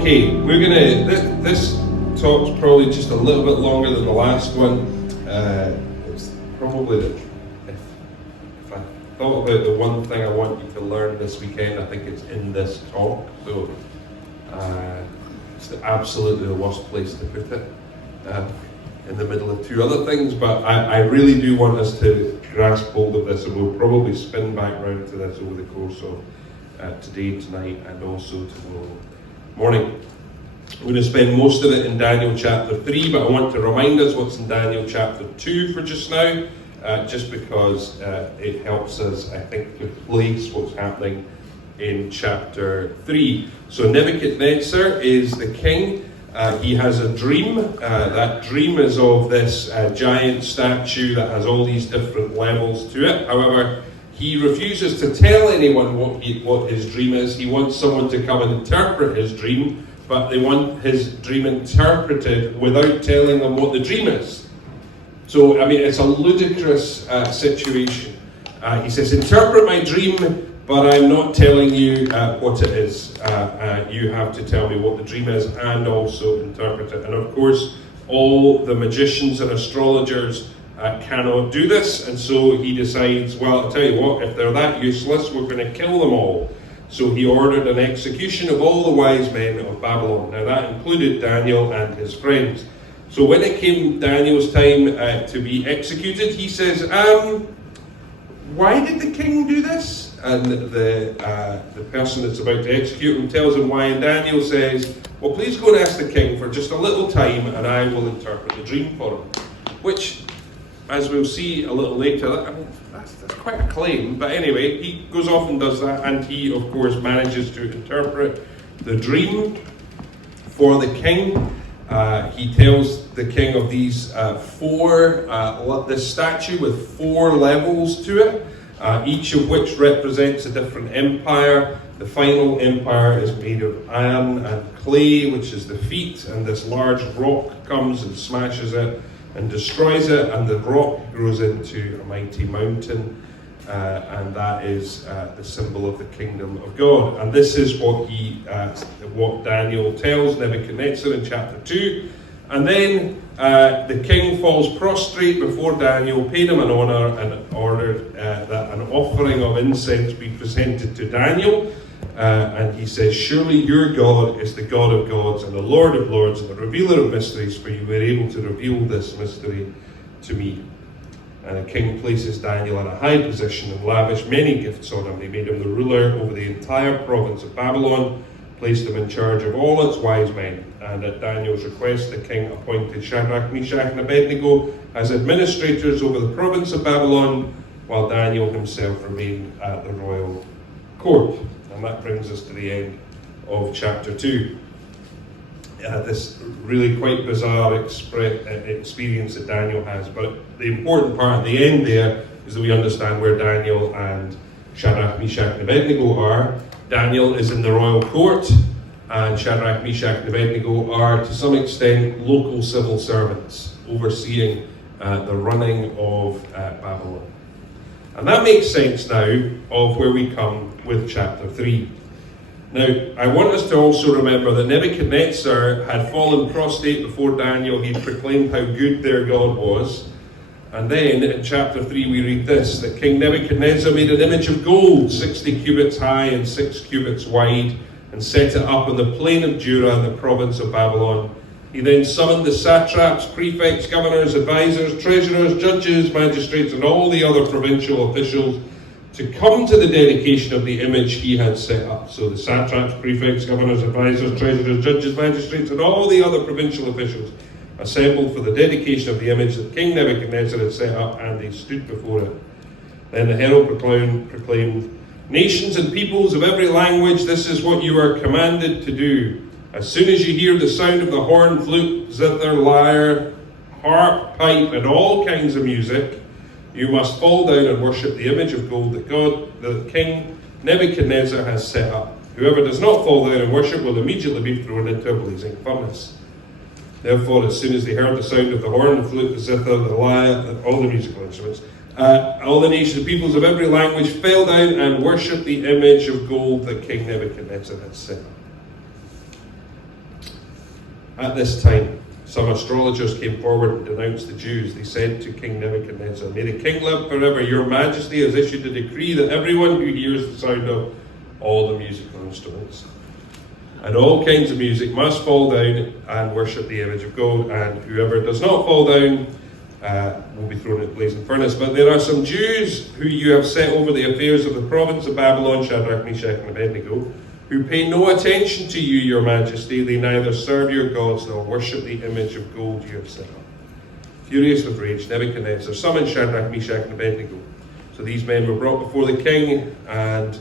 Okay, we're gonna. This talk's probably just a little bit longer than the last one. It's probably if I thought about the one thing I want you to learn this weekend, I think it's in this talk. So it's absolutely the worst place to put it, in the middle of two other things. But I really do want us to grasp hold of this, and we'll probably spin back round to this over the course of today, tonight, and also tomorrow morning. I'm going to spend most of it in Daniel chapter 3, but I want to remind us what's in Daniel chapter 2 for just now, just because it helps us, I think, to place what's happening in chapter 3. So Nebuchadnezzar is the king. He has a dream. That dream is of this giant statue that has all these different levels to it. However, he refuses to tell anyone what his dream is. He wants someone to come and interpret his dream, but they want his dream interpreted without telling them what the dream is. So, I mean, it's a ludicrous situation. He says, interpret my dream, but I'm not telling you what it is. You have to tell me what the dream is and also interpret it. And of course, all the magicians and astrologers cannot do this, and so he decides, well, I'll tell you what, if they're that useless, we're going to kill them all. So he ordered an execution of all the wise men of Babylon. Now that included Daniel and his friends. So when it came Daniel's time to be executed, he says, why did the king do this? And the person that's about to execute him tells him why, and Daniel says, well, please go and ask the king for just a little time, and I will interpret the dream for him. Which, as we'll see a little later, I mean, that's quite a claim. But anyway, he goes off and does that, and he, of course, manages to interpret the dream for the king. He tells the king of these this statue with 4 levels to it, each of which represents a different empire. The final empire is made of iron and clay, which is the feet, and this large rock comes and smashes it and destroys it, and the rock grows into a mighty mountain, and that is the symbol of the kingdom of God. And this is what Daniel tells Nebuchadnezzar in chapter 2. And then the king falls prostrate before Daniel, paid him an honor, and ordered that an offering of incense be presented to Daniel. And he says, surely your God is the God of gods and the Lord of lords and the revealer of mysteries, for you were able to reveal this mystery to me. And the king places Daniel in a high position and lavished many gifts on him. They made him the ruler over the entire province of Babylon, placed him in charge of all its wise men. And at Daniel's request, the king appointed Shadrach, Meshach, and Abednego as administrators over the province of Babylon, while Daniel himself remained at the royal court. And that brings us to the end of chapter 2. This really quite bizarre experience that Daniel has. But the important part at the end there is that we understand where Daniel and Shadrach, Meshach, and Abednego are. Daniel is in the royal court, and Shadrach, Meshach, and Abednego are, to some extent, local civil servants overseeing the running of Babylon. And that makes sense now of where we come with chapter 3. Now, I want us to also remember that Nebuchadnezzar had fallen prostrate before Daniel. He proclaimed how good their God was. And then in chapter 3 we read this, that King Nebuchadnezzar made an image of gold, 60 cubits high and 6 cubits wide, and set it up in the plain of Dura in the province of Babylon. He then summoned the satraps, prefects, governors, advisors, treasurers, judges, magistrates, and all the other provincial officials to come to the dedication of the image he had set up. So the satraps, prefects, governors, advisors, treasurers, judges, magistrates, and all the other provincial officials assembled for the dedication of the image that King Nebuchadnezzar had set up, and they stood before it. Then the herald proclaimed, nations and peoples of every language, this is what you are commanded to do. As soon as you hear the sound of the horn, flute, zither, lyre, harp, pipe, and all kinds of music, you must fall down and worship the image of gold that King Nebuchadnezzar has set up. Whoever does not fall down and worship will immediately be thrown into a blazing furnace. Therefore, as soon as they heard the sound of the horn, the flute, the zither, the lyre, and all the musical instruments, all the nations and peoples of every language fell down and worshipped the image of gold that King Nebuchadnezzar had set up. At this time, some astrologers came forward and denounced the Jews. They said to King Nebuchadnezzar, "May the king live forever. Your majesty has issued a decree that everyone who hears the sound of all the musical instruments and all kinds of music must fall down and worship the image of gold, and whoever does not fall down will be thrown into blazing furnace. But there are some Jews who you have set over the affairs of the province of Babylon, Shadrach, Meshach, and Abednego, who pay no attention to you, your majesty. They neither serve your gods nor worship the image of gold you have set up." Furious with rage, Nebuchadnezzar summoned Shadrach, Meshach, and Abednego. So these men were brought before the king, and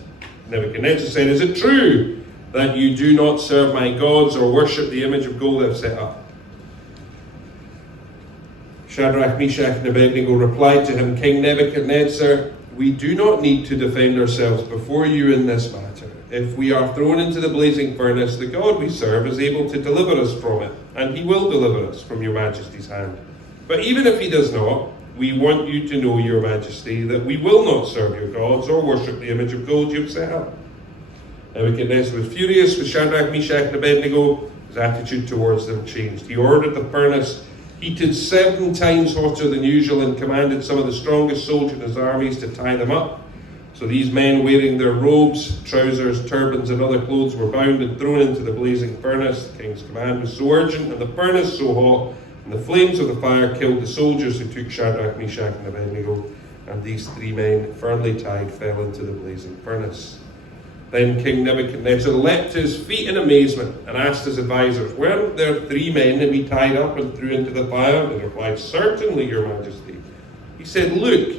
Nebuchadnezzar said, "Is it true that you do not serve my gods or worship the image of gold I have set up?" Shadrach, Meshach, and Abednego replied to him, "King Nebuchadnezzar, we do not need to defend ourselves before you in this matter. If we are thrown into the blazing furnace, the God we serve is able to deliver us from it, and he will deliver us from your majesty's hand. But even if he does not, we want you to know, your majesty, that we will not serve your gods or worship the image of gold you have set up." Nebuchadnezzar was furious with Shadrach, Meshach, and Abednego. His attitude towards them changed. He ordered the furnace heated 7 times hotter than usual and commanded some of the strongest soldiers in his armies to tie them up. So these men, wearing their robes, trousers, turbans, and other clothes, were bound and thrown into the blazing furnace. The king's command was so urgent and the furnace so hot, and the flames of the fire killed the soldiers who took Shadrach, Meshach, and Abednego, and these 3 men, firmly tied, fell into the blazing furnace. Then King Nebuchadnezzar leapt to his feet in amazement and asked his advisors, "Weren't there 3 men that we tied up and threw into the fire?" They replied, "Certainly, your majesty." He said, "Look,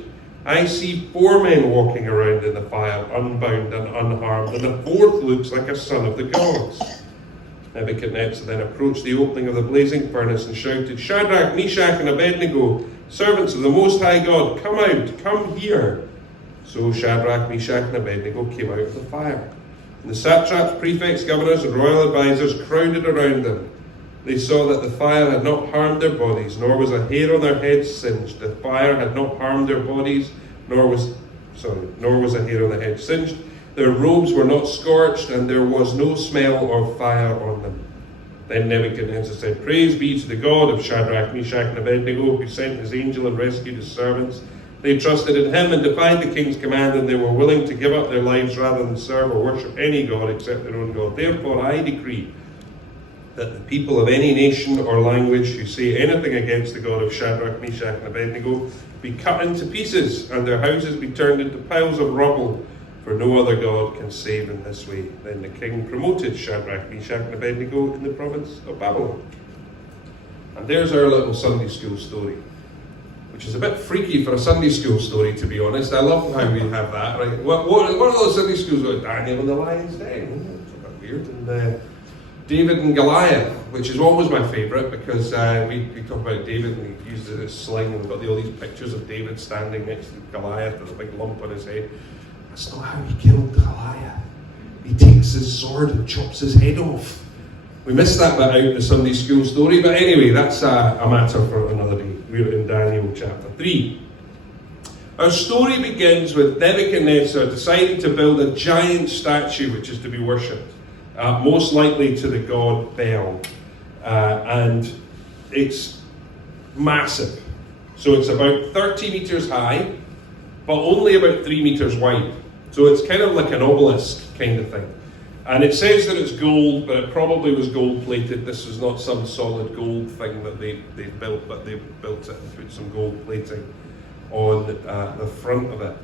I see 4 men walking around in the fire, unbound and unharmed, and the 4th looks like a son of the gods." Nebuchadnezzar then approached the opening of the blazing furnace and shouted, "Shadrach, Meshach, and Abednego, servants of the Most High God, come out, come here." So Shadrach, Meshach, and Abednego came out of the fire. And the satraps, prefects, governors, and royal advisors crowded around them. They saw that the fire had not harmed their bodies, nor was a hair on their heads singed. The fire had not harmed their bodies, nor was a hair on their head singed. Their robes were not scorched, and there was no smell or fire on them. Then Nebuchadnezzar said, "Praise be to the God of Shadrach, Meshach, and Abednego, who sent his angel and rescued his servants. They trusted in him and defied the king's command, and they were willing to give up their lives rather than serve or worship any god except their own God. Therefore I decree that the people of any nation or language who say anything against the God of Shadrach, Meshach, and Abednego be cut into pieces, and their houses be turned into piles of rubble, for no other God can save in this way." Then the king promoted Shadrach, Meshach, and Abednego in the province of Babylon. And there's our little Sunday school story, which is a bit freaky for a Sunday school story, to be honest. I love how we have that, right? What are those Sunday schools about? Daniel and the lion's den. It's a bit weird. And David and Goliath, which is always my favourite, because we talk about David and he uses his sling, and we've got all these pictures of David standing next to Goliath with a big lump on his head. That's not how he killed Goliath. He takes his sword and chops his head off. We missed that bit out in the Sunday school story, but anyway, that's a matter for another day. We're in Daniel chapter 3. Our story begins with Nebuchadnezzar deciding to build a giant statue which is to be worshipped, most likely to the god Baal. And it's massive. So it's about 30 meters high, but only about 3 meters wide. So it's kind of like an obelisk kind of thing. And it says that it's gold, but it probably was gold plated. This is not some solid gold thing that they built, but they built it and put some gold plating on the front of it.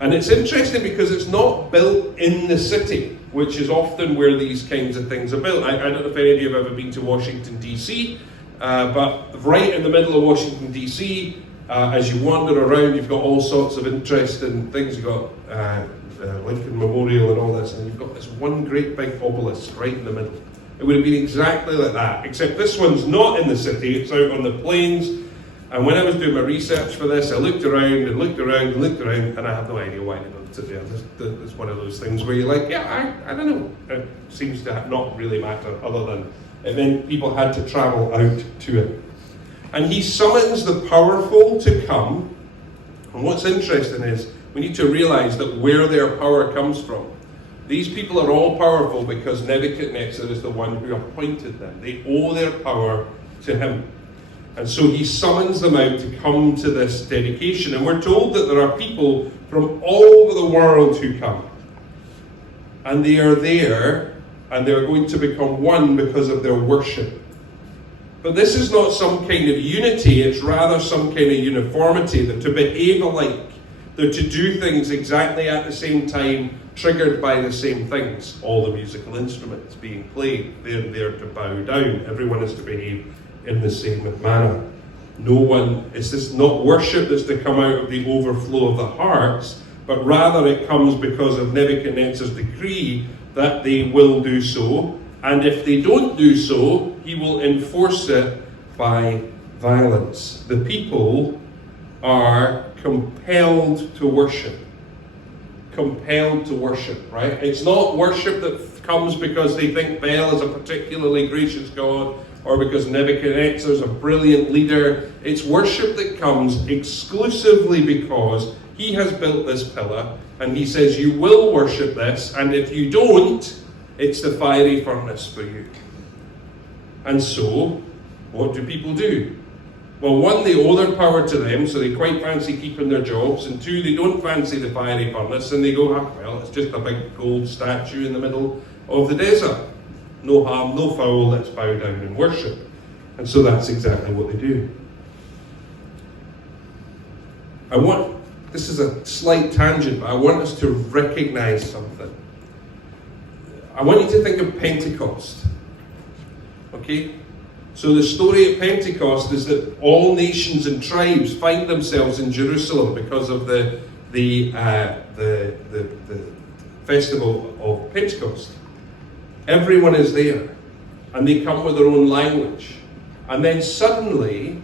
And it's interesting because it's not built in the city, which is often where these kinds of things are built. I don't know if any of you have ever been to Washington, D.C., but right in the middle of Washington, D.C., as you wander around, you've got all sorts of interesting things. You've got Lincoln Memorial and all this, and you've got this one great big obelisk right in the middle. It would have been exactly like that, except this one's not in the city, it's out on the plains. And when I was doing my research for this, I looked around and looked around and looked around, and I have no idea why they built it there. It's one of those things where you're like, yeah, I don't know. It seems to not really matter, other than it meant people had to travel out to it. And he summons the powerful to come. And what's interesting is we need to realize that where their power comes from. These people are all powerful because Nebuchadnezzar is the one who appointed them. They owe their power to him. And so he summons them out to come to this dedication. And we're told that there are people from all over the world who come. And they are there, and they're going to become one because of their worship. But this is not some kind of unity, it's rather some kind of uniformity. They're to behave alike. They're to do things exactly at the same time, triggered by the same things. All the musical instruments being played, they're there to bow down. Everyone is to behave in the same manner. No one, it's this not worship that's to come out of the overflow of the hearts, but rather it comes because of Nebuchadnezzar's decree that they will do so, and if they don't do so, he will enforce it by violence. The people are compelled to worship. Compelled to worship, right? It's not worship that comes because they think Baal is a particularly gracious God, or because Nebuchadnezzar is a brilliant leader. It's worship that comes exclusively because he has built this pillar, and he says, you will worship this, and if you don't, it's the fiery furnace for you. And so, what do people do? Well, one, they owe their power to them, so they quite fancy keeping their jobs, and two, they don't fancy the fiery furnace, and they go, well, it's just a big gold statue in the middle of the desert. No harm, no foul, let's bow down and worship. And so that's exactly what they do. This is a slight tangent, but I want us to recognize something. I want you to think of Pentecost. Okay? So the story of Pentecost is that all nations and tribes find themselves in Jerusalem because of the festival of Pentecost. Everyone is there, and they come with their own language. And then suddenly,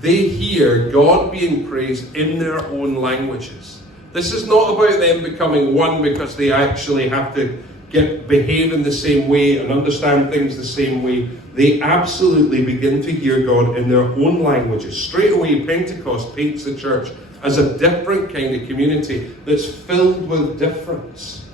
they hear God being praised in their own languages. This is not about them becoming one because they actually have to behave in the same way and understand things the same way. They absolutely begin to hear God in their own languages. Straight away, Pentecost paints the church as a different kind of community that's filled with difference.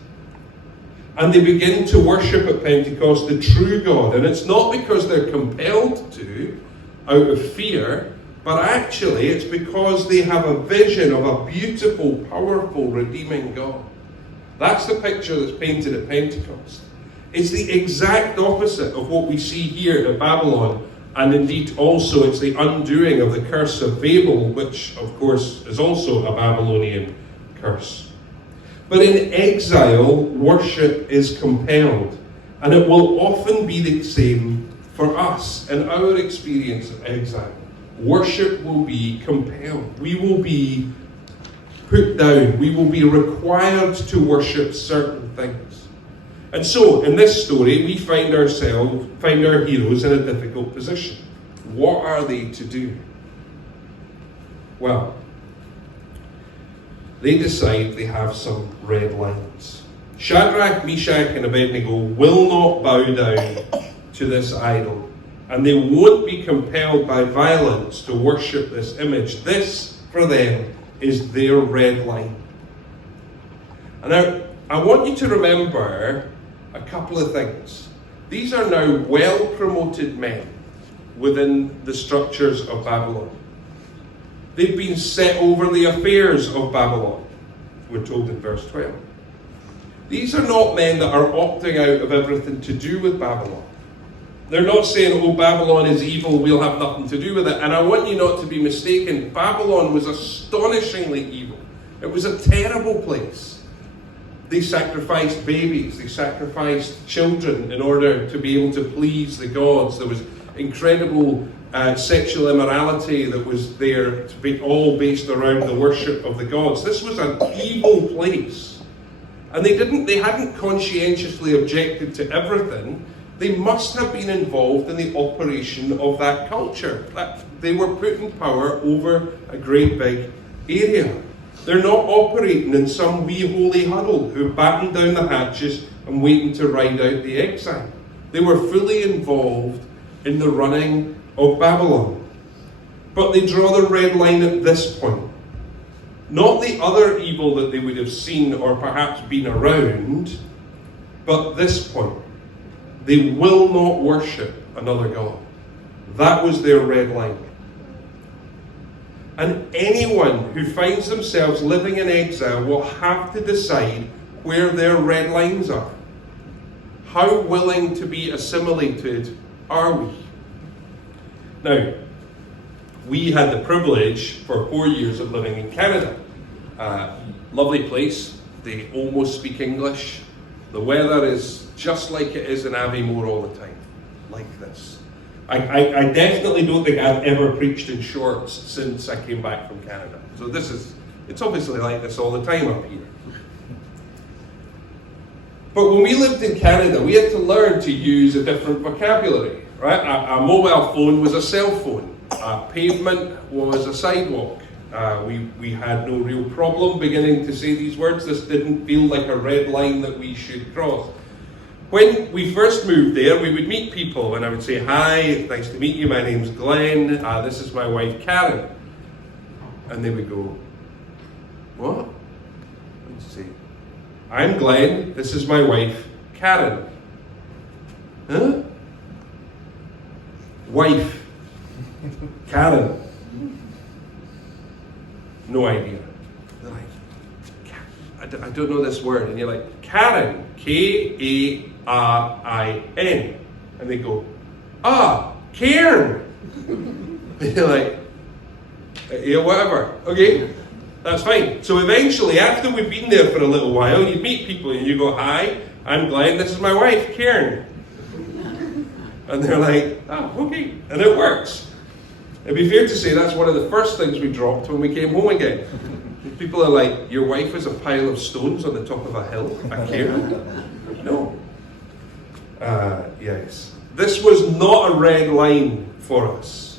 And they begin to worship at Pentecost the true God. And it's not because they're compelled to, out of fear, but actually it's because they have a vision of a beautiful, powerful, redeeming God. That's the picture that's painted at Pentecost. It's the exact opposite of what we see here at Babylon. And indeed also it's the undoing of the curse of Babel, which of course is also a Babylonian curse. But in exile, worship is compelled. And it will often be the same for us in our experience of exile. Worship will be compelled. We will be put down. We will be required to worship certain things. And so, in this story, we find our heroes in a difficult position. What are they to do? Well, they decide they have some red lines. Shadrach, Meshach, and Abednego will not bow down to this idol. And they won't be compelled by violence to worship this image. This, for them, is their red line. And now, I want you to remember a couple of things. These are now well-promoted men within the structures of Babylon. They've been set over the affairs of Babylon, we're told in verse 12. These are not men that are opting out of everything to do with Babylon. They're not saying, oh, Babylon is evil, we'll have nothing to do with it. And I want you not to be mistaken. Babylon was astonishingly evil. It was a terrible place. They sacrificed babies. They sacrificed children in order to be able to please the gods. There was incredible sexual immorality that was there, to be all based around the worship of the gods. This was an evil place. And they hadn't conscientiously objected to everything. They must have been involved in the operation of that culture. They were put in power over a great big area. They're not operating in some wee holy huddle who batten down the hatches and waiting to ride out the exile. They were fully involved in the running of Babylon. But they draw the red line at this point. Not the other evil that they would have seen or perhaps been around, But this point, they will not worship another god. That was their red line. And anyone who finds themselves living in exile will have to decide where their red lines are. How willing to be assimilated are we? Now, we had the privilege for 4 years of living in Canada. Lovely place. They almost speak English. The weather is just like it is in Aviemore all the time. Like this. I definitely don't think I've ever preached in shorts since I came back from Canada. So it's obviously like this all the time up here. But when we lived in Canada, we had to learn to use a different vocabulary, right? A mobile phone was a cell phone. A pavement was a sidewalk. We had no real problem beginning to say these words. This didn't feel like a red line that we should cross. When we first moved there, we would meet people and I would say, "Hi, nice to meet you, my name's Glenn, this is my wife Karin." And they would go, "What?" I'd say, "I'm Glenn, this is my wife Karin." Huh? Wife Karin. No idea. They're like, I don't know this word. And you're like, Karin, K-A-R-I-N. And they go, Karin. And you're like, yeah, whatever. Okay, that's fine. So eventually, after we've been there for a little while, you meet people and you go, "Hi, I'm Glenn, this is my wife, Karin." And they're like, okay. And it works. It'd be fair to say that's one of the first things we dropped when we came home again. People are like, "Your wife is a pile of stones on the top of a hill, a Karin?" No. Yes. This was not a red line for us.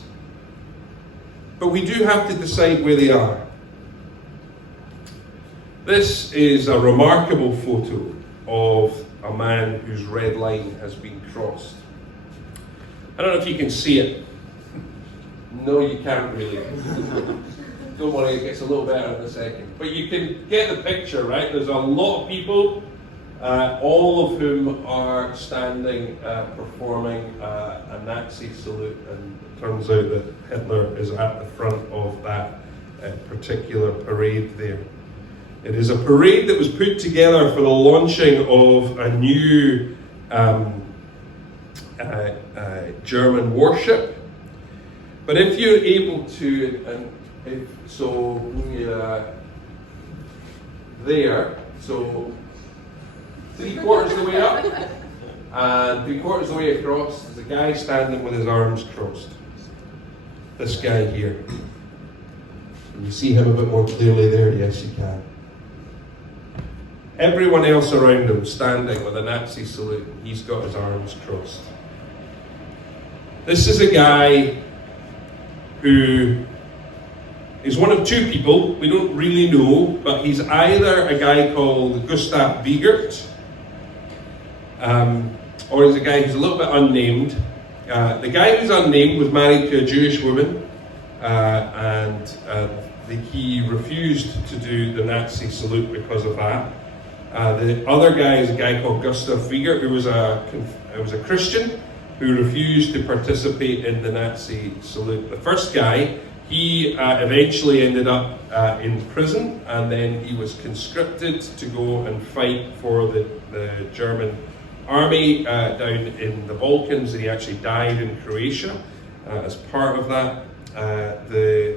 But we do have to decide where they are. This is a remarkable photo of a man whose red line has been crossed. I don't know if you can see it. No, you can't really. Don't worry, it gets a little better in a second. But you can get the picture, right? There's a lot of people, all of whom are standing, performing a Nazi salute. And it turns out that Hitler is at the front of that particular parade there. It is a parade that was put together for the launching of a new German warship. But if you're able to, so 3/4 of the way up, and 3/4 of the way across, there's a guy standing with his arms crossed. This guy here. Can you see him a bit more clearly there? Yes, you can. Everyone else around him standing with a Nazi salute, and he's got his arms crossed. This is a guy who is one of two people, we don't really know, but he's either a guy called Gustav Wiegert, or he's a guy who's a little bit unnamed. The guy who's unnamed was married to a Jewish woman, and he refused to do the Nazi salute because of that. The other guy is a guy called Gustav Wiegert, who was a Christian, who refused to participate in the Nazi salute. The first guy, he eventually ended up in prison, and then he was conscripted to go and fight for the German army down in the Balkans, and he actually died in Croatia as part of that. The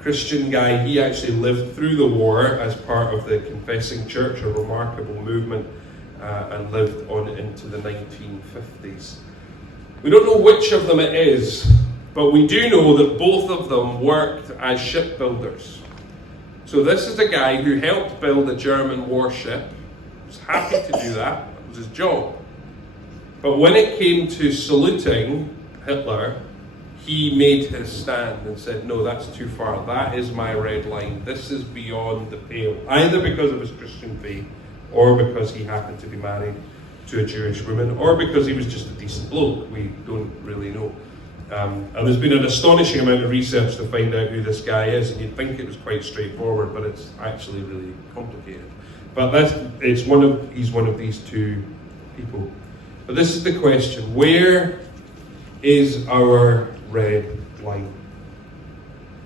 Christian guy, he actually lived through the war as part of the Confessing Church, a remarkable movement, and lived on into the 1950s. We don't know which of them it is, but we do know that both of them worked as shipbuilders. So this is a guy who helped build a German warship, was happy to do that, it was his job. But when it came to saluting Hitler, he made his stand and said, "No, that's too far, that is my red line, this is beyond the pale," either because of his Christian faith, or because he happened to be married to a Jewish woman, or because he was just a decent bloke. We don't really know. And there's been an astonishing amount of research to find out who this guy is, and you'd think it was quite straightforward, but it's actually really complicated. But he's one of these two people. But this is the question: where is our red line?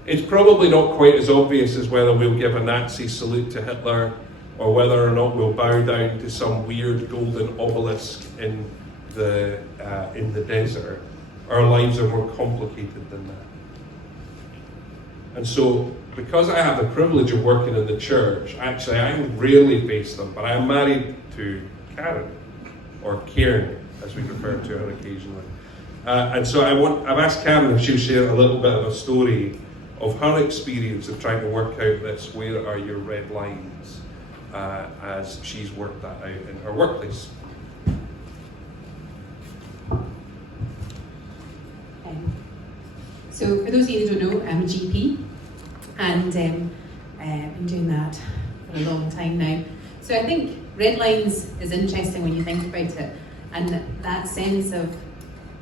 It's probably not quite as obvious as whether we'll give a Nazi salute to Hitler or whether or not we'll bow down to some weird golden obelisk in the desert. Our lives are more complicated than that. And so, because I have the privilege of working in the church, actually I rarely face them, but I'm married to Karin, or Karin, as we refer to her occasionally. And so I've asked Karin if she'll share a little bit of a story of her experience of trying to work out this, where are your red lines, as she's worked that out in her workplace. So for those of you who don't know, I'm a GP, and I've been doing that for a long time now. So I think red lines is interesting when you think about it, and that sense of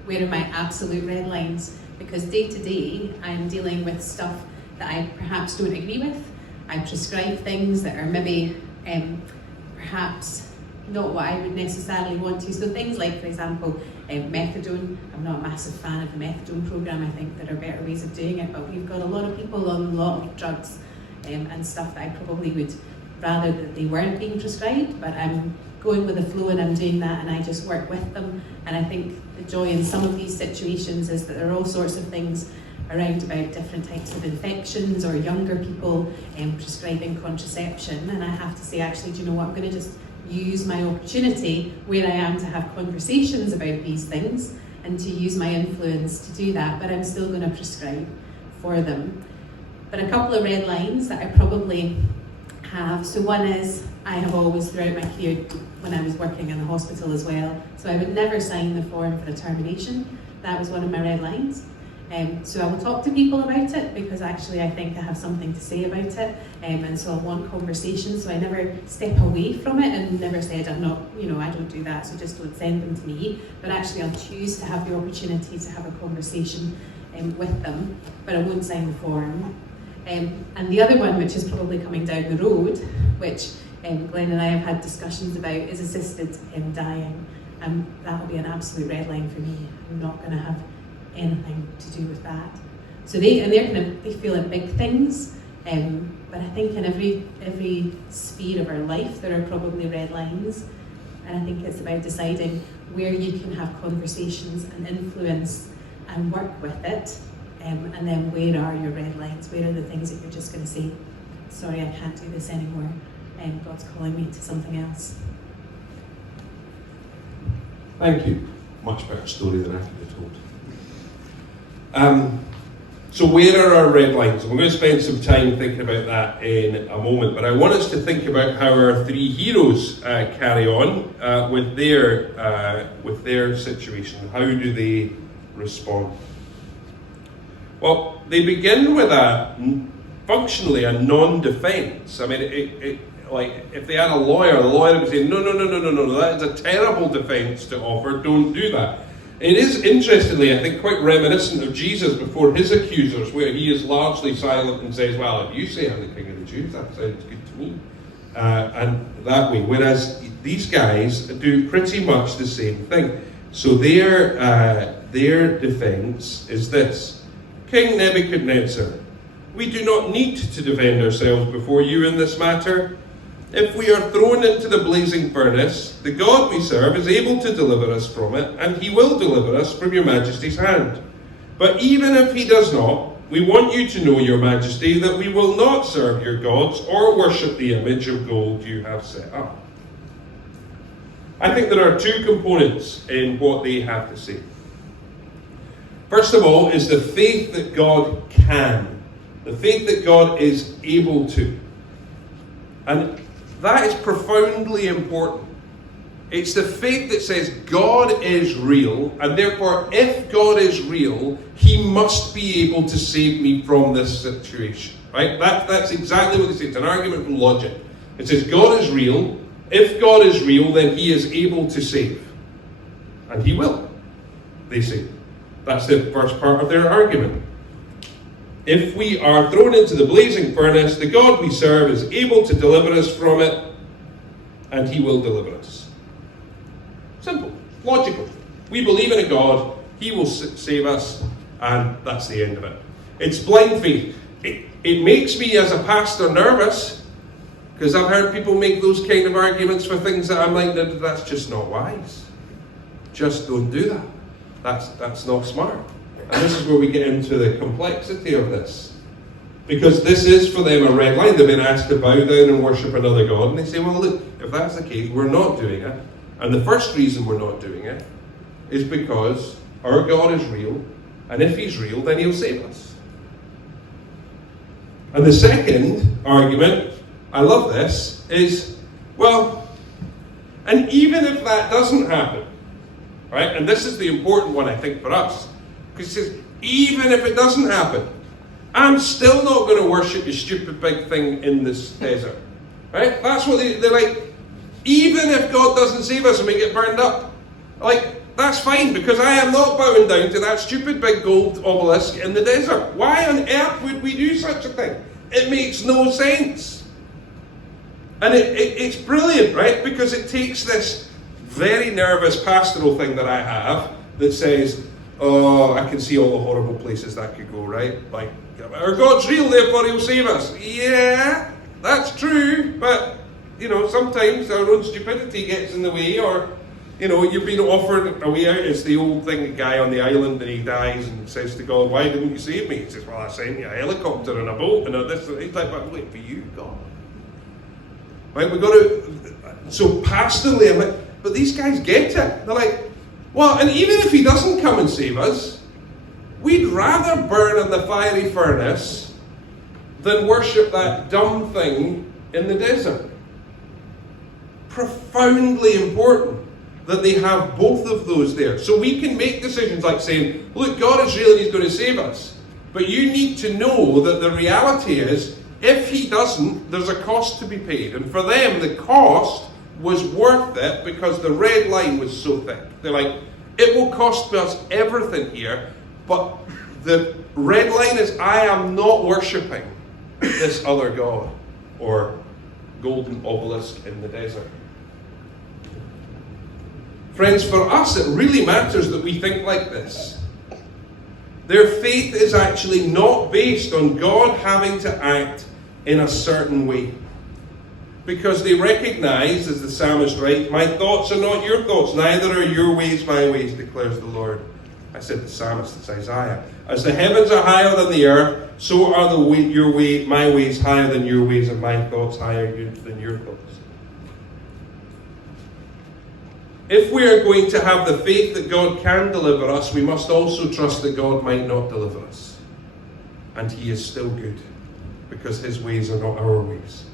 where are my absolute red lines, because day to day I'm dealing with stuff that I perhaps don't agree with. I prescribe things that are maybe perhaps not what I would necessarily want to. So things like, for example, methadone. I'm not a massive fan of the methadone program. I think there are better ways of doing it, but we've got a lot of people on a lot of drugs and stuff that I probably would rather that they weren't being prescribed, but I'm going with the flow and I'm doing that and I just work with them. And I think the joy in some of these situations is that there are all sorts of things around about different types of infections or younger people prescribing contraception, and I have to say, actually, do you know what, I'm going to just use my opportunity where I am to have conversations about these things and to use my influence to do that, but I'm still going to prescribe for them. But a couple of red lines that I probably have. So one is, I have always throughout my career, when I was working in the hospital as well, so I would never sign the form for a termination. That was one of my red lines. So I will talk to people about it because actually I think I have something to say about it, and so I want conversation, so I never step away from it and never said I'm not, I don't do that, so just don't send them to me, but actually I'll choose to have the opportunity to have a conversation with them, but I won't sign the form. And the other one, which is probably coming down the road, which Glenn and I have had discussions about, is assisted dying, and that'll be an absolute red line for me. I'm not going to have anything to do with that. So they feel like big things, but I think in every sphere of our life there are probably red lines, and I think it's about deciding where you can have conversations and influence and work with it, and then where are your red lines, where are the things that you're just going to say, sorry, I can't do this anymore, and God's calling me to something else. Thank you. Much better story than I could have told. So where are our red lines? We're going to spend some time thinking about that in a moment, but I want us to think about how our three heroes carry on with their situation. How do they respond? Well, they begin with functionally a non-defense. I mean, like if they had a lawyer, the lawyer would say, no, that is a terrible defense to offer, don't do that. It is, interestingly, I think, quite reminiscent of Jesus before his accusers, where he is largely silent and says, well, if you say I'm the king of the Jews, that sounds good to me. And that way, whereas these guys do pretty much the same thing. So their defense is this: King Nebuchadnezzar, we do not need to defend ourselves before you in this matter. If we are thrown into the blazing furnace, the God we serve is able to deliver us from it, and he will deliver us from your majesty's hand. But even if he does not, we want you to know, your majesty, that we will not serve your gods or worship the image of gold you have set up. I think there are two components in what they have to say. First of all is the faith that God can, the faith that God is able to. And that is profoundly important. It's the faith that says God is real, and therefore if God is real, he must be able to save me from this situation. Right? That's exactly what it says. It's an argument from logic. It says God is real. If God is real, then he is able to save. And he will, they say. That's the first part of their argument. If we are thrown into the blazing furnace, the God we serve is able to deliver us from it, and he will deliver us. Simple, logical. We believe in a God, He will save us, and that's the end of it. It's blind faith. It makes me as a pastor nervous, because I've heard people make those kind of arguments for things that I'm like, that's just not wise. Just don't do that. That's not smart. And this is where we get into the complexity of this. Because this is for them a red line. They've been asked to bow down and worship another God. And they say, well, look, if that's the case, we're not doing it. And the first reason we're not doing it is because our God is real. And if He's real, then He'll save us. And the second argument, I love this, is, well, and even if that doesn't happen, right? And this is the important one, I think, for us. Because it says, even if it doesn't happen, I'm still not going to worship your stupid big thing in this desert. Right? That's what they're like. Even if God doesn't save us and we get burned up, like, that's fine, because I am not bowing down to that stupid big gold obelisk in the desert. Why on earth would we do such a thing? It makes no sense. And it's brilliant, right? Because it takes this very nervous pastoral thing that I have that says, oh, I can see all the horrible places that could go, right? Like, our God's real, therefore He'll save us. Yeah, that's true, but, sometimes our own stupidity gets in the way, or, you've been offered a way out. It's the old thing, the guy on the island, and he dies and says to God, why didn't you save me? He says, well, I sent you a helicopter and a boat and this. He's like, but wait for you, God. Right, we've got to, so pastorally, I'm like, but these guys get it. They're like, well, and even if He doesn't come and save us, we'd rather burn in the fiery furnace than worship that dumb thing in the desert. Profoundly important that they have both of those there. So we can make decisions like saying, look, God is real and He's going to save us. But you need to know that the reality is, if He doesn't, there's a cost to be paid. And for them, the cost was worth it because the red line was so thick. They're like, it will cost us everything here, but the red line is, I am not worshipping this other God or golden obelisk in the desert. Friends, for us, it really matters that we think like this. Their faith is actually not based on God having to act in a certain way. Because they recognize, as the psalmist writes, my thoughts are not your thoughts, neither are your ways my ways, declares the Lord. I said the psalmist, it's Isaiah. As the heavens are higher than the earth, so are my ways higher than your ways, and my thoughts higher than your thoughts. If we are going to have the faith that God can deliver us, we must also trust that God might not deliver us. And He is still good, because His ways are not our ways.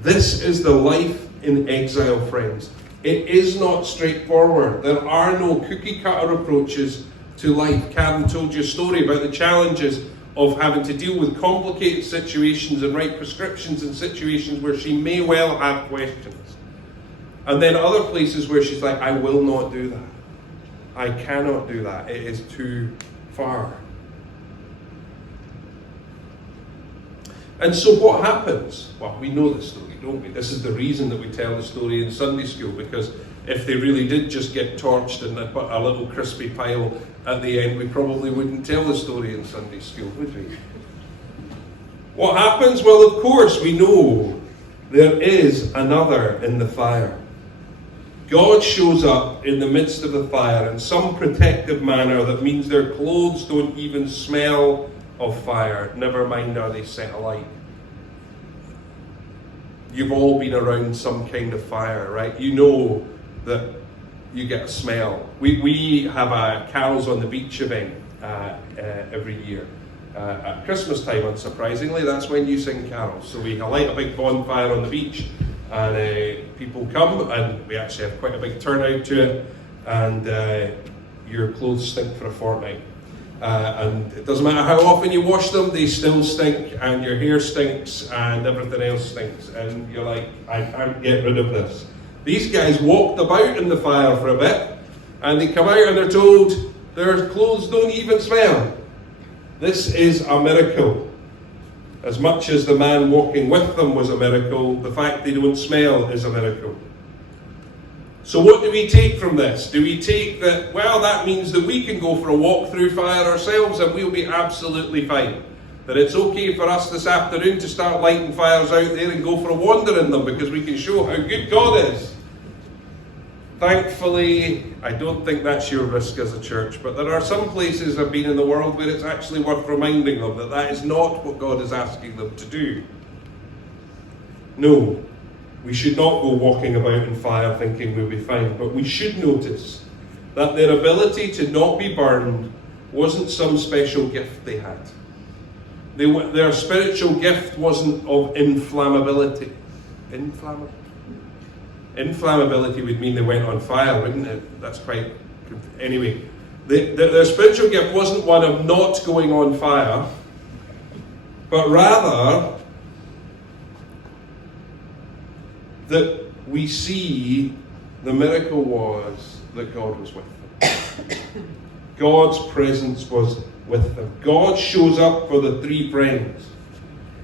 This is the life in exile, friends. It is not straightforward. There are no cookie-cutter approaches to life. Karin told you a story about the challenges of having to deal with complicated situations and write prescriptions in situations where she may well have questions. And then other places where she's like, I will not do that. I cannot do that. It is too far. And so what happens? Well, we know the story, don't we? This is the reason that we tell the story in Sunday school, because if they really did just get torched and put a little crispy pile at the end, we probably wouldn't tell the story in Sunday school, would we? What happens? Well, of course, we know there is another in the fire. God shows up in the midst of the fire in some protective manner that means their clothes don't even smell of fire. Never mind, are they set alight? You've all been around some kind of fire, right? You know that you get a smell. We have a Carols on the Beach event every year. At Christmas time, unsurprisingly, that's when you sing carols. So we light a big bonfire on the beach, and people come, and we actually have quite a big turnout to it, and your clothes stink for a fortnight. And it doesn't matter how often you wash them, they still stink, and your hair stinks, and everything else stinks, and you're like, I can't get rid of this. These guys walked about in the fire for a bit, and they come out and they're told their clothes don't even smell. This is a miracle. As much as the man walking with them was a miracle, the fact they don't smell is a miracle. So what do we take from this? Do we take that, well, that means that we can go for a walk through fire ourselves and we'll be absolutely fine? That it's okay for us this afternoon to start lighting fires out there and go for a wander in them because we can show how good God is? Thankfully, I don't think that's your risk as a church, but there are some places I've been in the world where it's actually worth reminding them that that is not what God is asking them to do. No, we should not go walking about in fire thinking we'll be fine, but we should notice that their ability to not be burned wasn't some special gift they had. Their spiritual gift wasn't of inflammability. Inflammability would mean they went on fire, wouldn't it? That's quite... Anyway, their spiritual gift wasn't one of not going on fire, but rather that we see the miracle was that God was with them. God's presence was with them. God shows up for the three friends.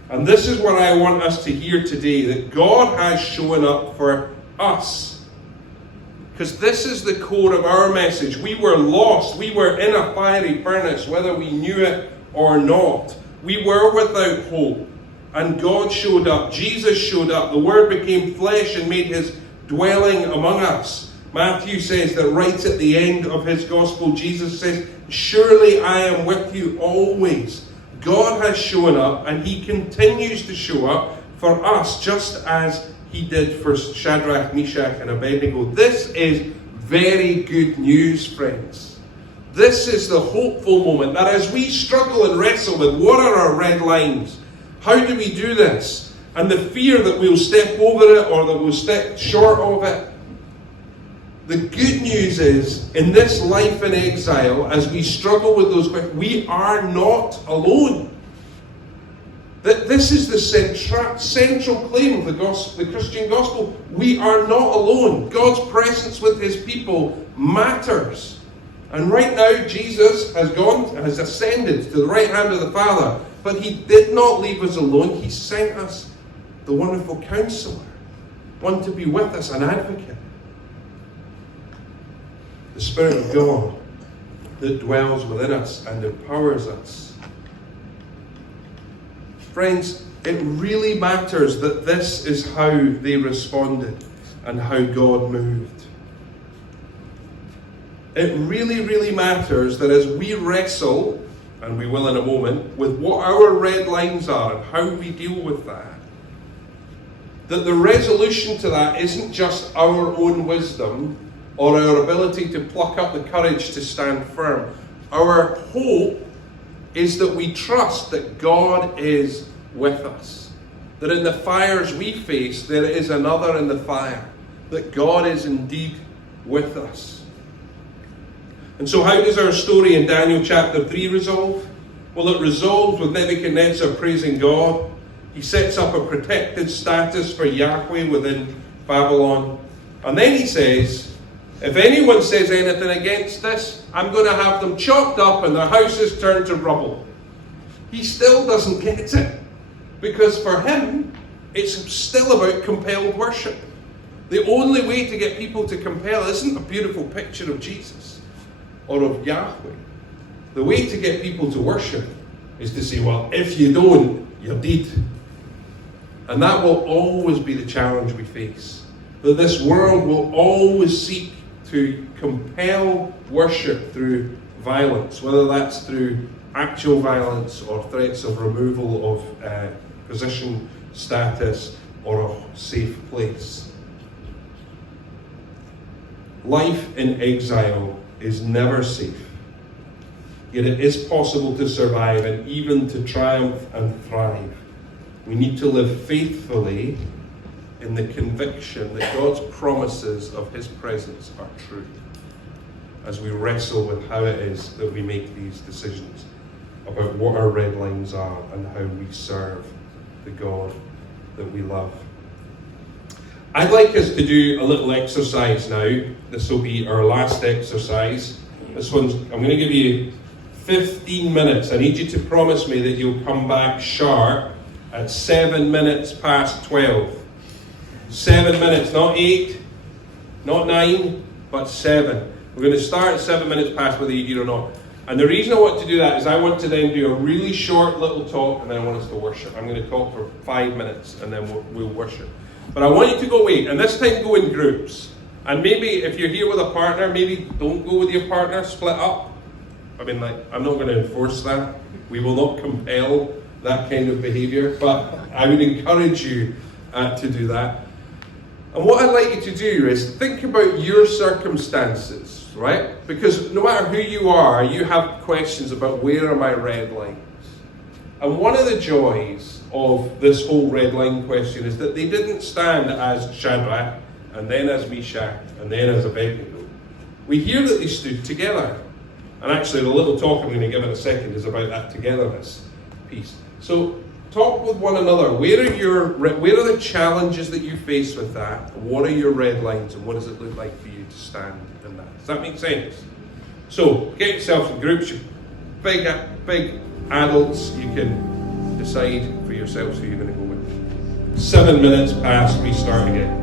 And this is what I want us to hear today, that God has shown up for us. Because this is the core of our message. We were lost. We were in a fiery furnace, whether we knew it or not. We were without hope. And God showed up. Jesus showed up. The Word became flesh and made his dwelling among us. Matthew says that right at the end of his gospel, Jesus says, "Surely I am with you always." God has shown up, and he continues to show up for us, just as he did for Shadrach, Meshach, and Abednego. This is very good news, friends. This is the hopeful moment, that as we struggle and wrestle with what are our red lines, how do we do this, and the fear that we'll step over it or that we'll step short of it, the good news is, in this life in exile, as we struggle with those questions, we are not alone. That this is the central claim of the Christian gospel. We are not alone. God's presence with his people matters. And right now, Jesus has ascended to the right hand of the Father. But he did not leave us alone. He sent us the wonderful counselor, one to be with us, an advocate. The Spirit of God that dwells within us and empowers us. Friends, it really matters that this is how they responded and how God moved. It really, really matters that as we wrestle, and we will in a moment, with what our red lines are and how we deal with that, that the resolution to that isn't just our own wisdom or our ability to pluck up the courage to stand firm. Our hope is that we trust that God is with us. That in the fires we face, there is another in the fire. That God is indeed with us. And so how does our story in Daniel chapter 3 resolve? Well, it resolves with Nebuchadnezzar praising God. He sets up a protected status for Yahweh within Babylon. And then he says, if anyone says anything against this, I'm going to have them chopped up and their houses turned to rubble. He still doesn't get it. Because for him, it's still about compelled worship. The only way to get people to compel isn't a beautiful picture of Jesus or of Yahweh. The way to get people to worship is to say, well, if you don't, you're dead. And that will always be the challenge we face. That this world will always seek to compel worship through violence, whether that's through actual violence or threats of removal of position, status, or a safe place. Life in exile is never safe. Yet it is possible to survive and even to triumph and thrive. We need to live faithfully in the conviction that God's promises of his presence are true as we wrestle with how it is that we make these decisions about what our red lines are and how we serve the God that we love. I'd like us to do a little exercise now. This will be our last exercise. I'm going to give you 15 minutes. I need you to promise me that you'll come back sharp at 7 minutes past 12. 7 minutes, not 8. Not 9, but 7. We're going to start at 7 minutes past whether you're here or not. And the reason I want to do that is I want to then do a really short little talk, and then I want us to worship. I'm going to talk for 5 minutes, and then we'll worship. But I want you to go away, and this time go in groups. And maybe if you're here with a partner, maybe don't go with your partner, split up. I mean, I'm not going to enforce that. We will not compel that kind of behaviour, but I would encourage you to do that. And what I'd like you to do is think about your circumstances, right? Because no matter who you are, you have questions about where are my red lines. And one of the joys of this whole red line question is that they didn't stand as Shadrach, and then as Meshach, and then as Abednego. We hear that they stood together. And actually the little talk I'm going to give in a second is about that togetherness piece. So talk with one another. Where are the challenges that you face with that? What are your red lines, and what does it look like for you to stand in that? Does that make sense? So get yourself in groups. You're big adults. You can decide for yourselves who you're going to go with. 7 minutes past, we start again.